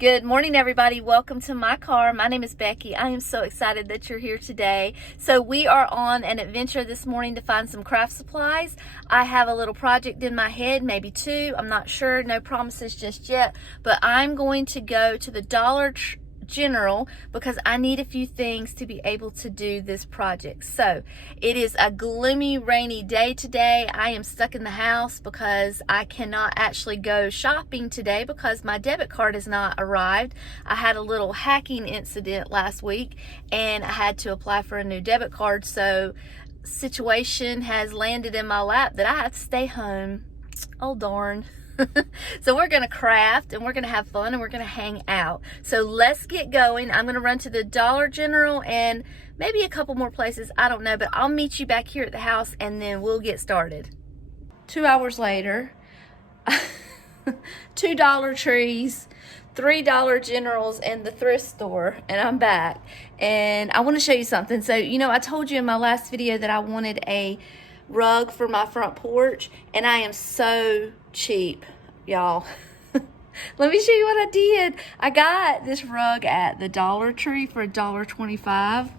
Good morning, everybody. Welcome to my car. My name is Becky. I am so excited that you're here today. So we are on an adventure this morning to find some craft supplies. I have a little project in my head, maybe two. I'm not sure. No promises just yet. But I'm going to go to the Dollar General because I need a few things to be able to do this project. So it is a gloomy, rainy day today. I am stuck in the house because I cannot actually go shopping today because my debit card has not arrived. I had a little hacking incident last week and I had to apply for a new debit card. So situation has landed in my lap that I have to stay home. Oh darn. So we're going to craft and we're going to have fun and we're going to hang out. So let's get going. I'm going to run to the Dollar General and maybe a couple more places. I don't know, but I'll meet you back here at the house and then we'll get started. 2 hours later, $2 trees, $3 Generals, and the thrift store, and I'm back. And I want to show you something. So, I told you in my last video that I wanted a rug for my front porch, and I am so cheap, y'all. Let me show you what I did. I got this rug at the Dollar Tree for $1.25,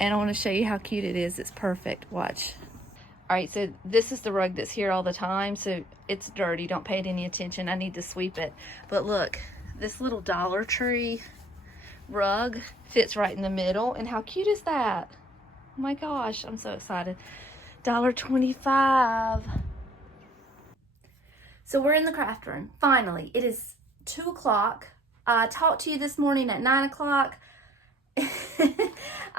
and I want to show you how cute it is. It's perfect. Watch. All right, so this is the rug that's here all the time, so it's dirty. Don't pay it any attention. I need to sweep it. But look, this little Dollar Tree rug fits right in the middle, and how cute is that? Oh my gosh, I'm so excited. $1.25. So we're in the craft room. Finally, it is 2 o'clock. I talked to you this morning at 9 o'clock.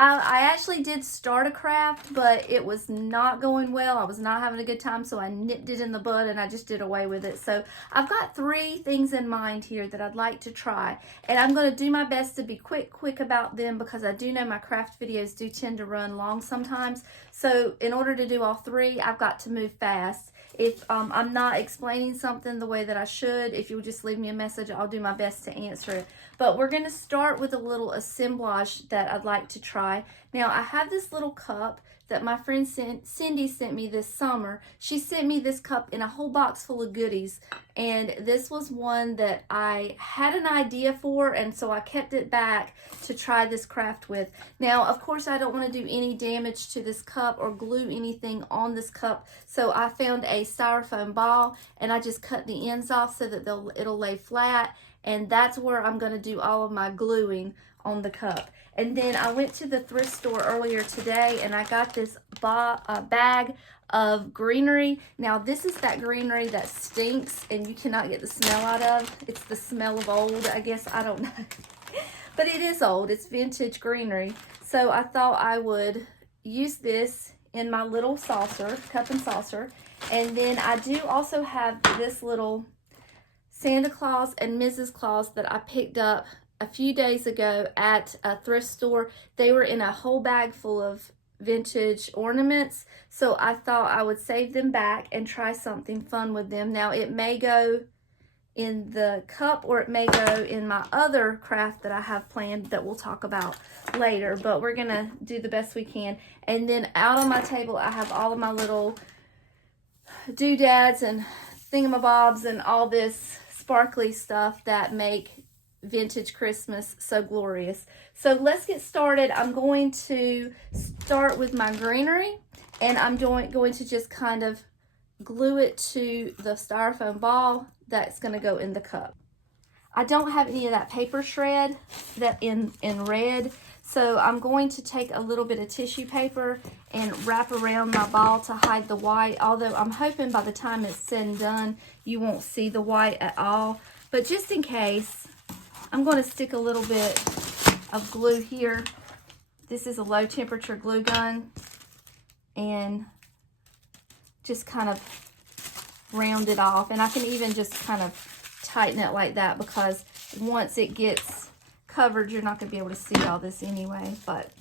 I actually did start a craft, but it was not going well. I was not having a good time, so I nipped it in the bud and I just did away with it. So I've got 3 things in mind here that I'd like to try, and I'm going to do my best to be quick about them because I do know my craft videos do tend to run long sometimes. So in order to do all 3, I've got to move fast. If I'm not explaining something the way that I should, if you'll just leave me a message, I'll do my best to answer it. But we're going to start with a little assemblage that I'd like to try. Now, I have this little cup that my friend Cindy sent me this summer. She sent me this cup in a whole box full of goodies, and this was one that I had an idea for, and so I kept it back to try this craft with. Now, of course, I don't want to do any damage to this cup or glue anything on this cup, so I found a styrofoam ball, and I just cut the ends off so that it'll lay flat, and that's where I'm going to do all of my gluing on the cup. And then I went to the thrift store earlier today and I got this bag of greenery. Now this is that greenery that stinks and you cannot get the smell out of. It's the smell of old, I guess. I don't know. But it is old. It's vintage greenery. So I thought I would use this in my little saucer, cup and saucer. And then I do also have this little Santa Claus and Mrs. Claus that I picked up a few days ago at a thrift store. They were in a whole bag full of vintage ornaments, so I thought I would save them back and try something fun with them. Now it may go in the cup or it may go in my other craft that I have planned that we'll talk about later, but we're gonna do the best we can. And then out on my table I have all of my little doodads and thingamabobs and all this sparkly stuff that make vintage Christmas so glorious. So let's get started. I'm going to start with my greenery, and I'm going to just kind of glue it to the styrofoam ball that's going to go in the cup. I don't have any of that paper shred that in red, so I'm going to take a little bit of tissue paper and wrap around my ball to hide the white, although I'm hoping by the time it's said and done you won't see the white at all. But just in case, I'm going to stick a little bit of glue here. This is a low temperature glue gun, and just kind of round it off. And I can even just kind of tighten it like that because once it gets covered, you're not going to be able to see all this anyway. But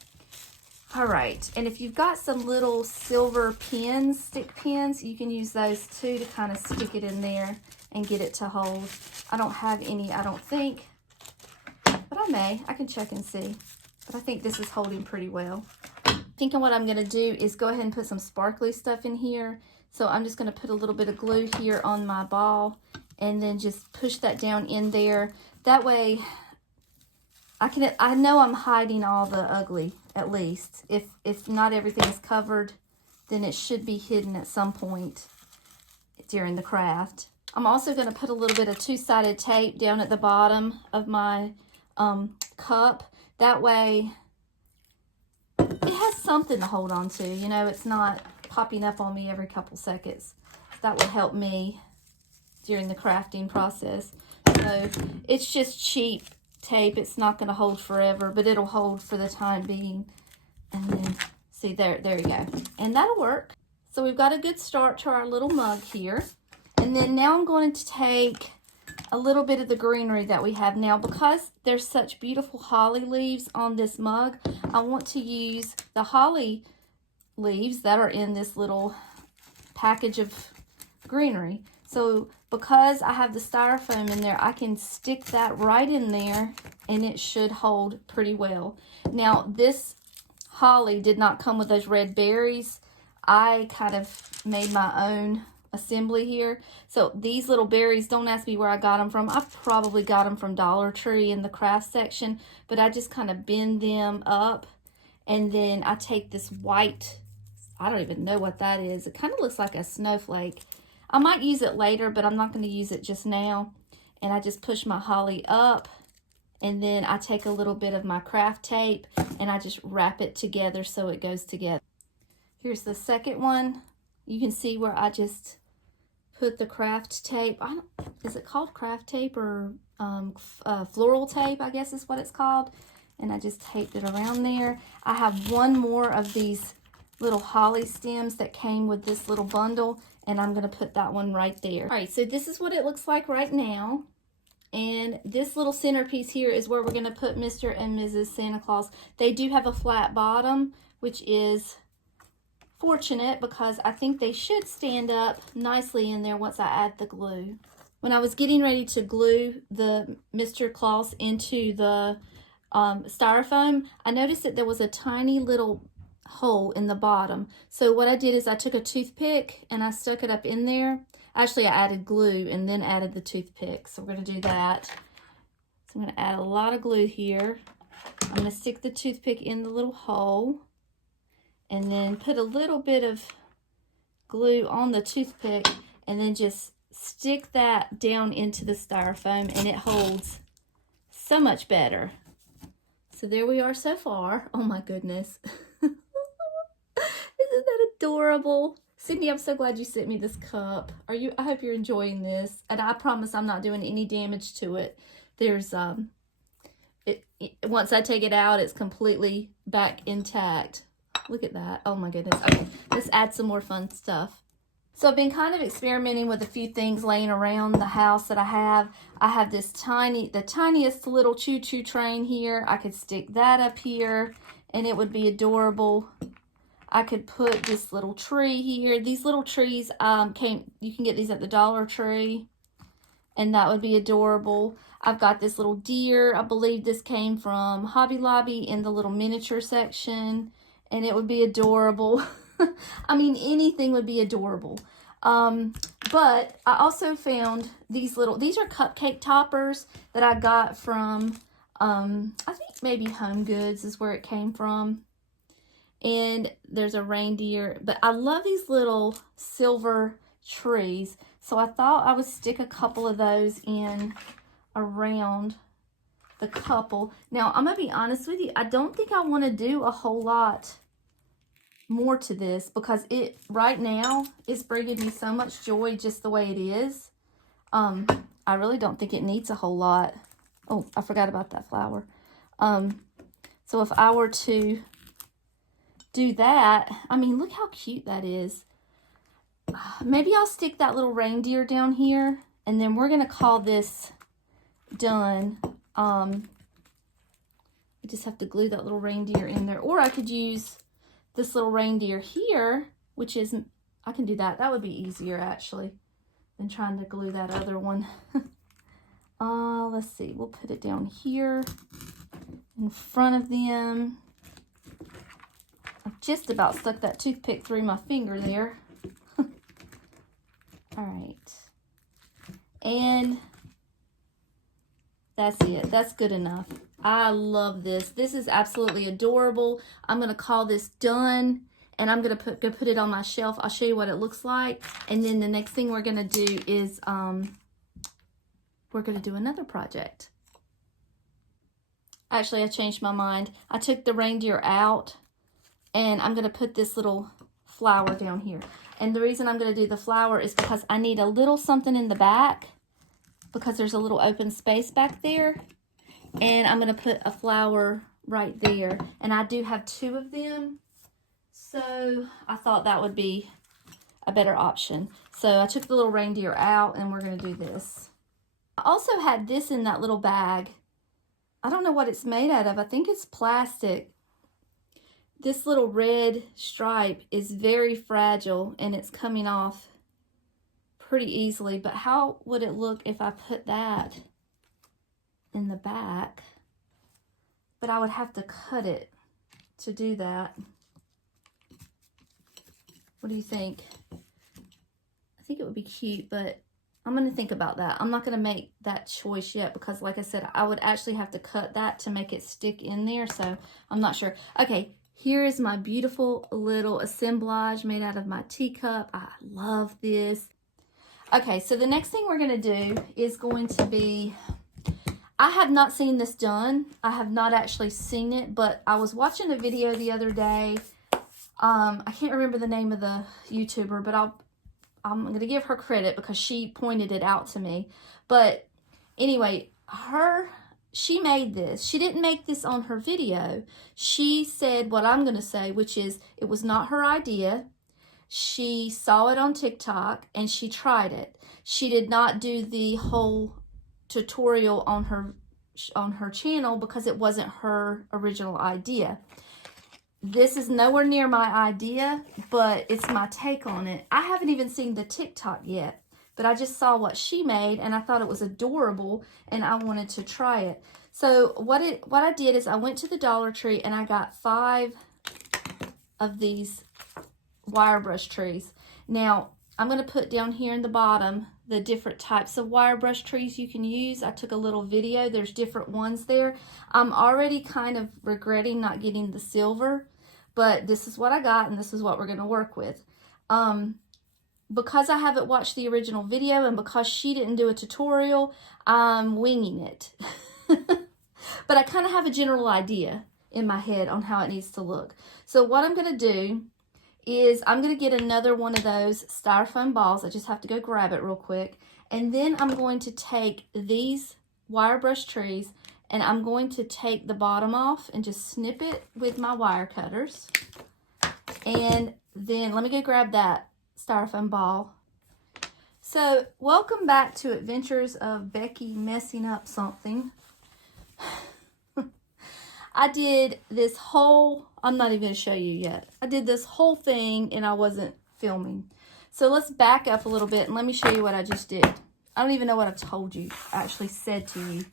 all right, and if you've got some little silver pins, stick pins, you can use those too to kind of stick it in there and get it to hold. I don't have any, I don't think. But I can check and see. But I think this is holding pretty well. Thinking what I'm going to do is go ahead and put some sparkly stuff in here. So I'm just going to put a little bit of glue here on my ball and then just push that down in there. That way I know I'm hiding all the ugly, at least. If not everything is covered, then it should be hidden at some point during the craft. I'm also going to put a little bit of two-sided tape down at the bottom of my cup. That way it has something to hold on to. You know, it's not popping up on me every couple seconds. That will help me during the crafting process. So it's just cheap tape. It's not going to hold forever, but it'll hold for the time being. And then see, there you go, and that'll work. So we've got a good start to our little mug here. And then now I'm going to take a little bit of the greenery that we have now. Because there's such beautiful holly leaves on this mug, I want to use the holly leaves that are in this little package of greenery. So because I have the styrofoam in there, I can stick that right in there and it should hold pretty well. Now, this holly did not come with those red berries. I kind of made my own assembly here. So these little berries, don't ask me where I got them from. I probably got them from Dollar Tree in the craft section, but I just kind of bend them up, and then I take this white, I don't even know what that is. It kind of looks like a snowflake. I might use it later, but I'm not going to use it just now. And I just push my holly up, and then I take a little bit of my craft tape and I just wrap it together so it goes together. Here's the second one. You can see where I just put the craft tape. Is it called craft tape or floral tape, I guess is what it's called. And I just taped it around there. I have one more of these little holly stems that came with this little bundle, and I'm going to put that one right there. All right, so this is what it looks like right now. And this little centerpiece here is where we're going to put Mr. and Mrs. Santa Claus. They do have a flat bottom, which is fortunate because I think they should stand up nicely in there once I add the glue. When I was getting ready to glue the Mr. Claus into the styrofoam, I noticed that there was a tiny little hole in the bottom. So what I did is I took a toothpick and I stuck it up in there. Actually, I added glue and then added the toothpick. So we're going to do that. So I'm going to add a lot of glue here. I'm going to stick the toothpick in the little hole and then put a little bit of glue on the toothpick and then just stick that down into the styrofoam, and it holds so much better. So there we are so far. Oh my goodness. Isn't that adorable? Sydney, I'm so glad you sent me this cup. I hope you're enjoying this. And I promise I'm not doing any damage to it. There's, once I take it out, it's completely back intact. Look at that. Oh my goodness. Okay, let's add some more fun stuff. So I've been kind of experimenting with a few things laying around the house that I have. I have this the tiniest little choo-choo train here. I could stick that up here and it would be adorable. I could put this little tree here. These little trees you can get these at the Dollar Tree, and that would be adorable. I've got this little deer. I believe this came from Hobby Lobby in the little miniature section, and it would be adorable. I mean, anything would be adorable. But I also found these are cupcake toppers that I got from, I think maybe Home Goods is where it came from. And there's a reindeer, but I love these little silver trees. So I thought I would stick a couple of those in around the couple. Now, I'm going to be honest with you. I don't think I want to do a whole lot more to this because right now is bringing me so much joy just the way it is. I really don't think it needs a whole lot. Oh, I forgot about that flower. So if I were to do that, I mean, look how cute that is. Maybe I'll stick that little reindeer down here, and then we're going to call this done. I just have to glue that little reindeer in there, or I could use this little reindeer here, which is, I can do that. That would be easier actually than trying to glue that other one. Let's see, we'll put it down here in front of them. I've just about stuck that toothpick through my finger there. All right. And that's it. That's good enough. I love this. This is absolutely adorable. I'm going to call this done, and I'm going to put it on my shelf. I'll show you what it looks like. And then the next thing we're going to do is we're going to do another project. Actually, I changed my mind. I took the reindeer out, and I'm going to put this little flower down here. And the reason I'm going to do the flower is because I need a little something in the back, because there's a little open space back there. And I'm going to put a flower right there. And I do have 2 of them, so I thought that would be a better option. So I took the little reindeer out, and we're going to do this. I also had this in that little bag. I don't know what it's made out of. I think it's plastic. This little red stripe is very fragile, and it's coming off pretty easily. But how would it look if I put that in the back? But I would have to cut it to do that. What do you think? I think it would be cute, but I'm going to think about that. I'm not going to make that choice yet because, like I said, I would actually have to cut that to make it stick in there, so I'm not sure. Okay, here is my beautiful little assemblage made out of my teacup. I love this. Okay, so the next thing we're going to do is going to be, I have not seen this done. I have not actually seen it, but I was watching a video the other day. I can't remember the name of the YouTuber, but I'm going to give her credit because she pointed it out to me. But anyway, she made this. She didn't make this on her video. She said what I'm going to say, which is it was not her idea. She saw it on TikTok and she tried it. She did not do the whole tutorial on her channel because it wasn't her original idea. This is nowhere near my idea, but it's my take on it. I haven't even seen the TikTok yet, but I just saw what she made and I thought it was adorable and I wanted to try it. So what I did is I went to the Dollar Tree and I got 5 of these wire brush trees. Now, I'm going to put down here in the bottom the different types of wire brush trees you can use. I took a little video. There's different ones there. I'm already kind of regretting not getting the silver, but this is what I got and this is what we're going to work with. Because I haven't watched the original video and because she didn't do a tutorial, I'm winging it. But I kind of have a general idea in my head on how it needs to look. So what I'm going to do is I'm going to get another one of those styrofoam balls. I just have to go grab it real quick. And then I'm going to take these wire brush trees and I'm going to take the bottom off and just snip it with my wire cutters. And then let me go grab that styrofoam ball. So welcome back to Adventures of Becky Messing Up Something. I did this whole, I'm not even going to show you yet. I did this whole thing and I wasn't filming. So let's back up a little bit and let me show you what I just did. I don't even know what I've told you, I actually said to you.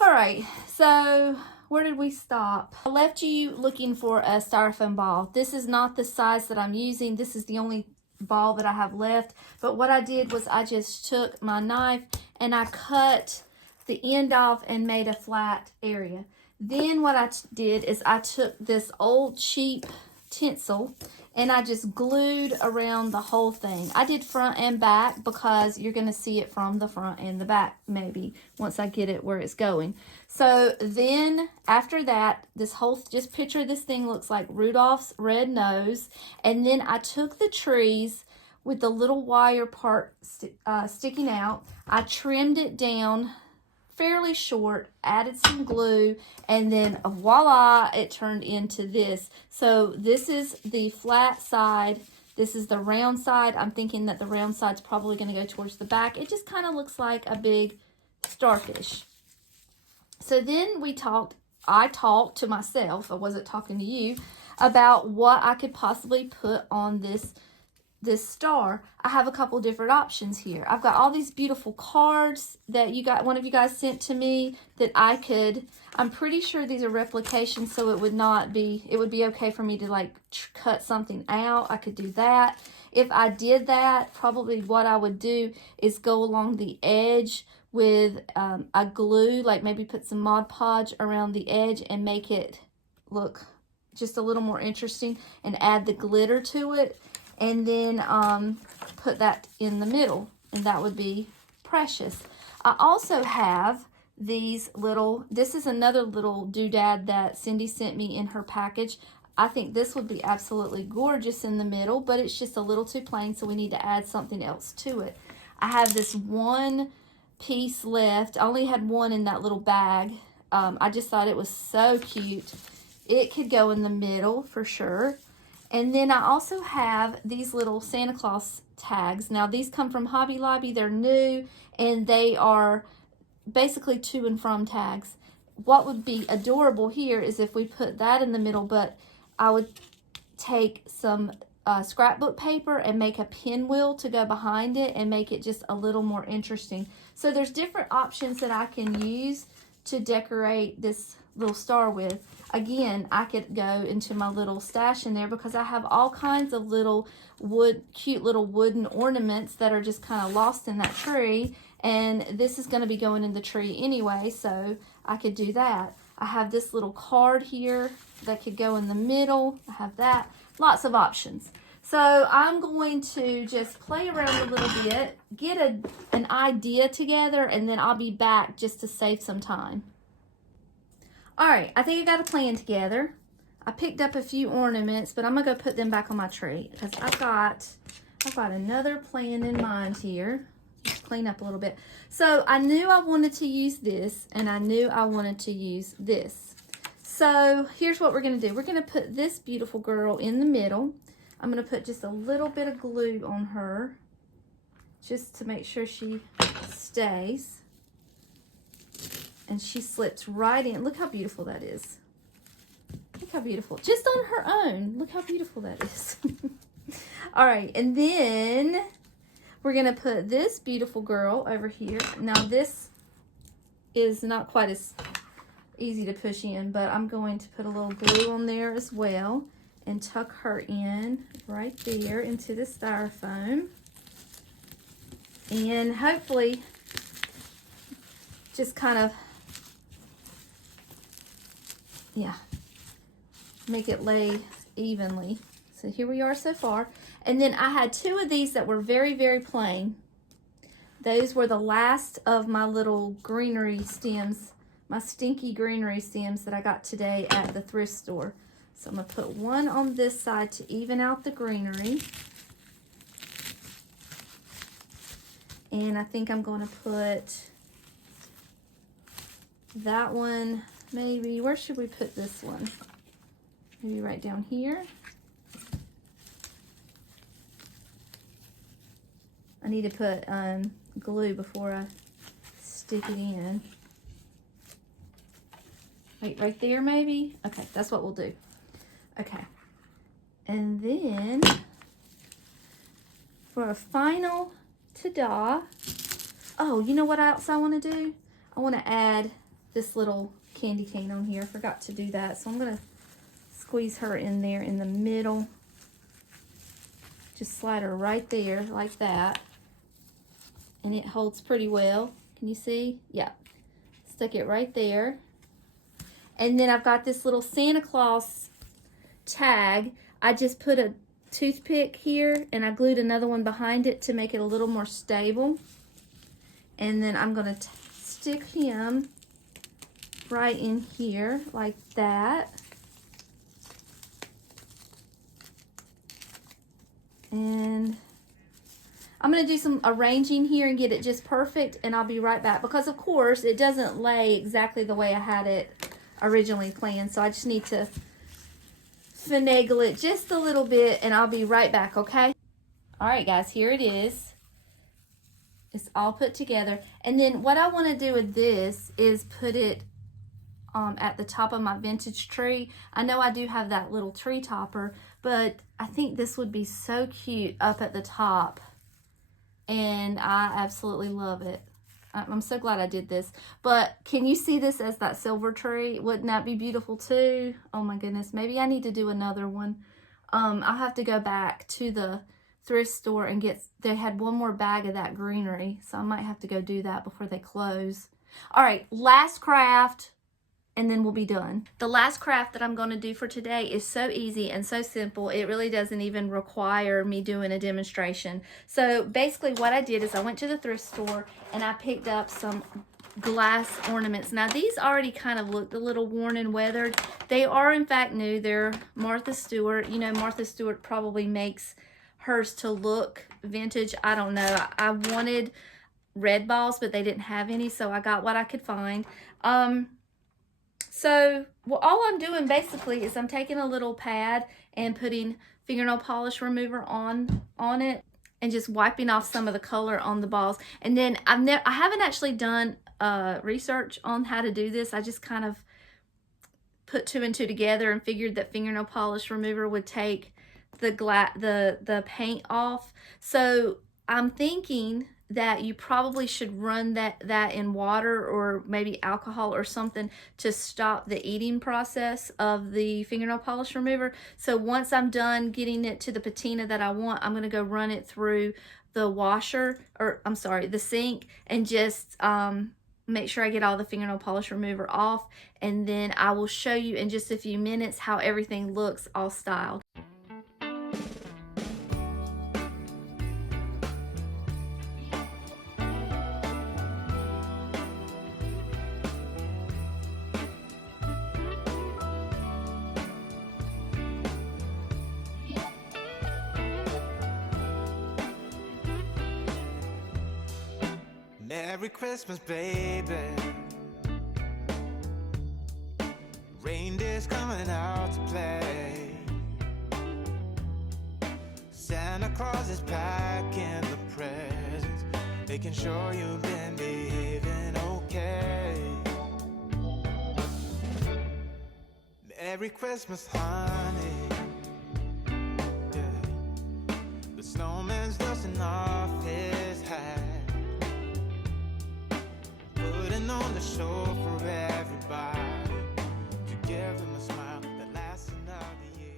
All right, so where did we stop? I left you looking for a styrofoam ball. This is not the size that I'm using. This is the only ball that I have left. But what I did was I just took my knife and I cut the end off and made a flat area. Then what I did is I took this old cheap tinsel and I just glued around the whole thing. I did front and back because you're going to see it from the front and the back maybe once I get it where it's going. So then after that, this whole, just picture this thing looks like Rudolph's red nose. And then I took the trees with the little wire part sticking out. I trimmed it down fairly short, added some glue, and then voila, it turned into this. So this is the flat side. This is the round side. I'm thinking that the round side's probably going to go towards the back. It just kind of looks like a big starfish. So then I talked to myself, I wasn't talking to you, about what I could possibly put on this this star, I have a couple different options here. I've got all these beautiful cards that one of you guys sent to me that I'm pretty sure these are replications, so it would be okay for me to like cut something out. I could do that. If I did that, probably what I would do is go along the edge with a glue, like maybe put some Mod Podge around the edge and make it look just a little more interesting and add the glitter to it, and then put that in the middle, and that would be precious. I also have these this is another little doodad that Cindy sent me in her package. I think this would be absolutely gorgeous in the middle, but it's just a little too plain, so we need to add something else to it. I have this one piece left. I only had one in that little bag. I just thought it was so cute. It could go in the middle for sure. And then I also have these little Santa Claus tags. Now these come from Hobby Lobby. They're new and they are basically to and from tags. What would be adorable here is if we put that in the middle, but I would take some scrapbook paper and make a pinwheel to go behind it and make it just a little more interesting. So there's different options that I can use to decorate this little star with. Again, I could go into my little stash in there because I have all kinds of little cute little wooden ornaments that are just kind of lost in that tree. And this is going to be going in the tree anyway, so I could do that. I have this little card here that could go in the middle. I have that. Lots of options. So I'm going to just play around a little bit, get an idea together, and then I'll be back just to save some time. All right, I think I got a plan together. I picked up a few ornaments, but I'm gonna go put them back on my tree because I've got another plan in mind here. Just clean up a little bit. So I knew I wanted to use this, and I knew I wanted to use this. So here's what we're gonna do. We're gonna put this beautiful girl in the middle. I'm gonna put just a little bit of glue on her just to make sure she stays. And she slips right in. Look how beautiful that is. Look how beautiful. Just on her own. Look how beautiful that is. All right, and then we're gonna put this beautiful girl over here. Now this is not quite as easy to push in, but I'm going to put a little glue on there as well and tuck her in right there into the styrofoam. And hopefully just kind of, yeah, make it lay evenly. So here we are so far. And then I had two of these that were very, very plain. Those were the last of my little greenery stems, my stinky greenery stems that I got today at the thrift store. So I'm gonna put one on this side to even out the greenery. And I think I'm gonna put that one, maybe, where should we put this one? Maybe right down here. I need to put glue before I stick it in. Wait, right there maybe? Okay, that's what we'll do. Okay, and then for a final ta-da, oh, you know what else I want to do? I want to add this little candy cane on here. I forgot to do that, so I'm going to squeeze her in there in the middle. Just slide her right there like that. And it holds pretty well. Can you see? Yeah. Stick it right there. And then I've got this little Santa Claus tag. I just put a toothpick here and I glued another one behind it to make it a little more stable. And then I'm going to stick him right in here like that. And I'm going to do some arranging here and get it just perfect, and I'll be right back because of course it doesn't lay exactly the way I had it originally planned, so I just need to finagle it just a little bit and I'll be right back, okay? All right guys, here it is. It's all put together, and then what I want to do with this is put it at the top of my vintage tree. I know I do have that little tree topper, but I think this would be so cute up at the top, and I absolutely love it. I'm so glad I did this. But can you see this as that silver tree? Wouldn't that be beautiful too? Oh my goodness, maybe I need to do another one. I'll have to go back to the thrift store and they had one more bag of that greenery, so I might have to go do that before they close. All right, last craft, and then we'll be done. The last craft that I'm going to do for today is so easy and so simple. It really doesn't even require me doing a demonstration. So basically what I did is I went to the thrift store and I picked up some glass ornaments. Now these already kind of looked a little worn and weathered. They are in fact new. They're Martha Stewart. You know, Martha Stewart probably makes hers to look vintage. I don't know. I wanted red balls, but they didn't have any, so I got what I could find. So all I'm doing basically is I'm taking a little pad and putting fingernail polish remover on it and just wiping off some of the color on the balls. And then I haven't actually done research on how to do this. I just kind of put 2 and 2 together and figured that fingernail polish remover would take the paint off. So I'm thinking that you probably should run that in water or maybe alcohol or something to stop the eating process of the fingernail polish remover. So once I'm done getting it to the patina that I want, I'm going to go run it through the the sink, and just make sure I get all the fingernail polish remover off, and then I will show you in just a few minutes how everything looks all styled. Merry Christmas, baby. Reindeer's coming out to play. Santa Claus is packing the presents, making sure you've been behaving okay. Merry Christmas, honey. Yeah. The snowman's dusting off his hat, putting on the show for everybody, to give them a smile that lasts another year.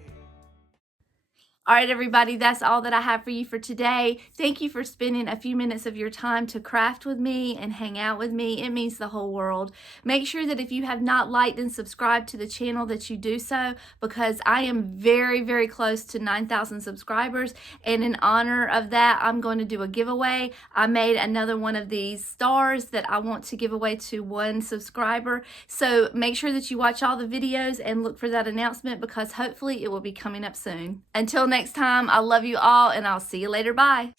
All right, everybody, that's all that I have for you for today. Thank you for spending a few minutes of your time to craft with me and hang out with me. It means the whole world. Make sure that if you have not liked and subscribed to the channel that you do so, because I am very, very close to 9,000 subscribers. And in honor of that, I'm going to do a giveaway. I made another one of these stars that I want to give away to one subscriber. So make sure that you watch all the videos and look for that announcement, because hopefully it will be coming up soon. Until next time, I love you all, and I'll see you later. Bye.